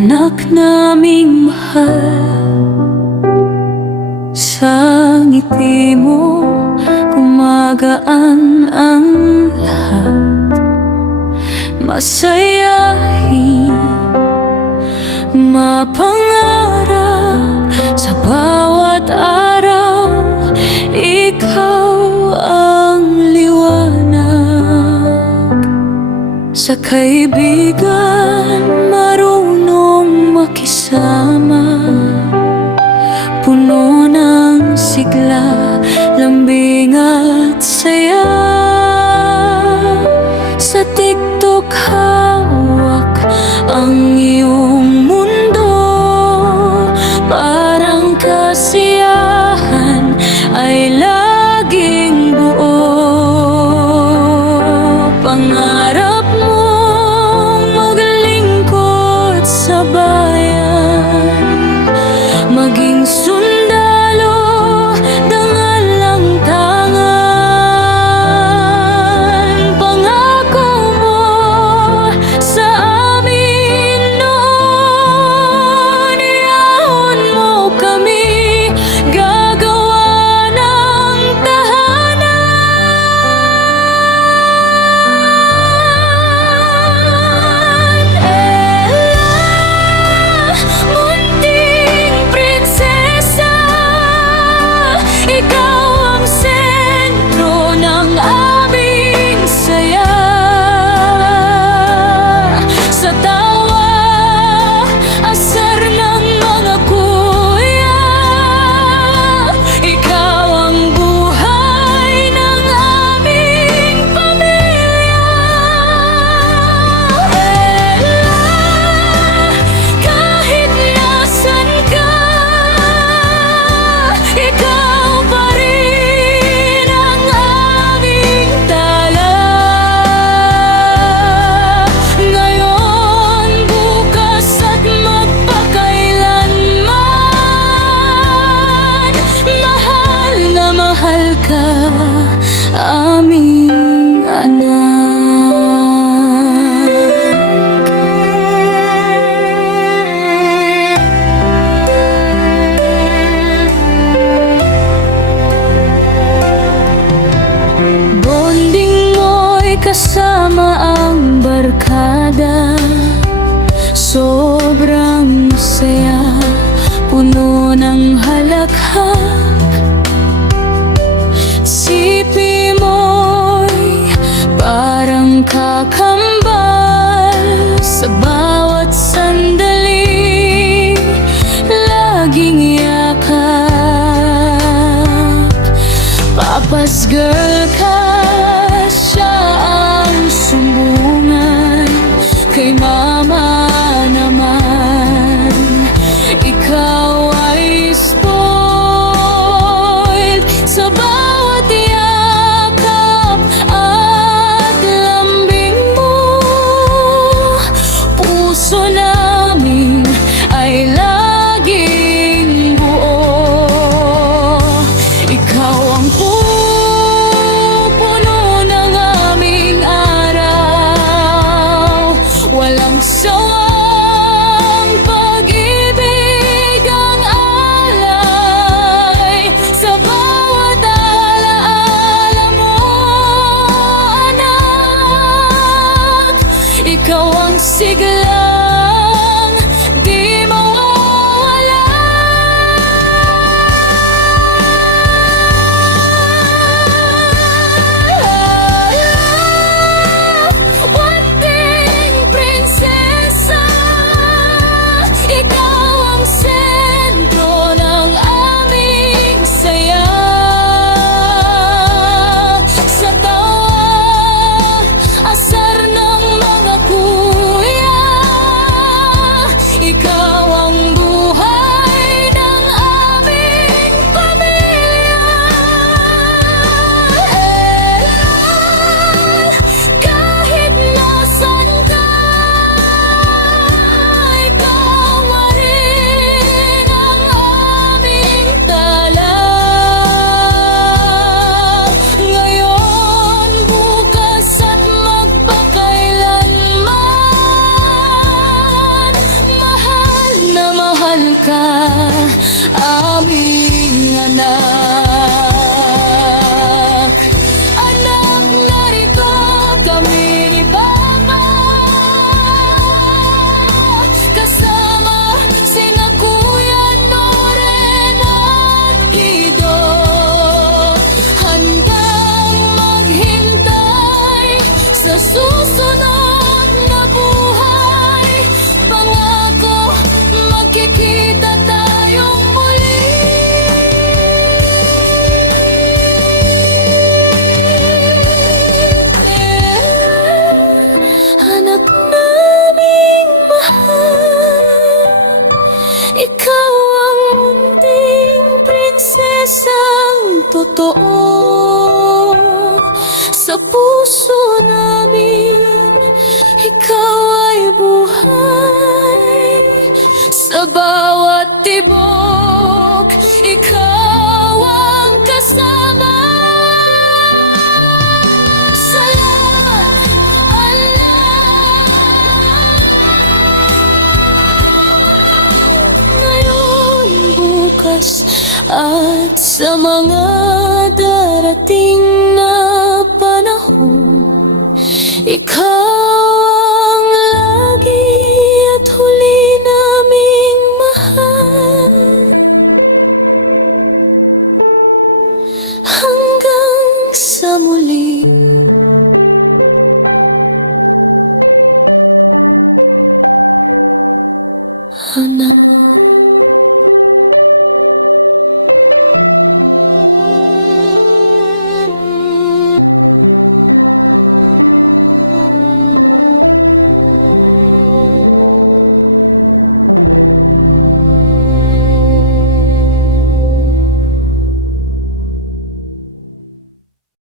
anak naming mahal. Sa ngiti mo gumagaan ang lahat, masayahin, mapangarap sa bawat araw. Ikaw ang liwanag sa kaibigan, marunong makisama, puno ng sigla, lambing at saya. Sa tiktok hawak ang iyong mundo, parang kasiyahan ay laging buo. Pangarap mong maglingkod sa bayan, maging sundalo, dangal ang tangan. Pangako mo sa amin noon, iahon mo kami, gagawa ng tahanan. Ella, munting prinsesa, ikaw ang sentro ng aming saya. Sa tawa, asar ng mga kuya, ikaw ang buhay ng aming pamilya. Ella, kahit nasan ka, ikaw pa rin ang aming tala. Ngayon, bukas at magpakailanman, mahal na mahal ka, aming anak. Bonding mo'y kasama ang barkada, sobrang saya, puno ng halakhak. Sipi mo'y parang kakambal, sa bawat sandali laging yakap. Papa's girl ka, siya ang sumbungan, kay mama naman ikaw ay spoiled. Sa bawat yakap at lambing mo, puso namin ay laging buo. Ikaw ang pupuno ng aming araw, walang sawang pag-ibig ang alay. Sa bawat alaala mo, anak, ikaw ang siglang di mawawala. Munting prinsesa, ikaw ang sentro ng aming saya. Sa tawa, asar ng mga kuya, mahal ka, aming anak. Anak, narito kami ni Papa, kasama sina Kuya Noren at Guido, handang maghintay sa susunod na buhay. Pangako, magkikita tayong muli. Anak naming mahal, ikaw ang munting prinsesang totoo. Sa puso namin, ikaw ay buhay. Sa bawat tibok, ikaw ang kasama. Salamat, Allah. Ngayon, bukas, at sa mga darating na panahon, ikaw ang lagi at huli naming mahal. Hanggang sa muli. Anak.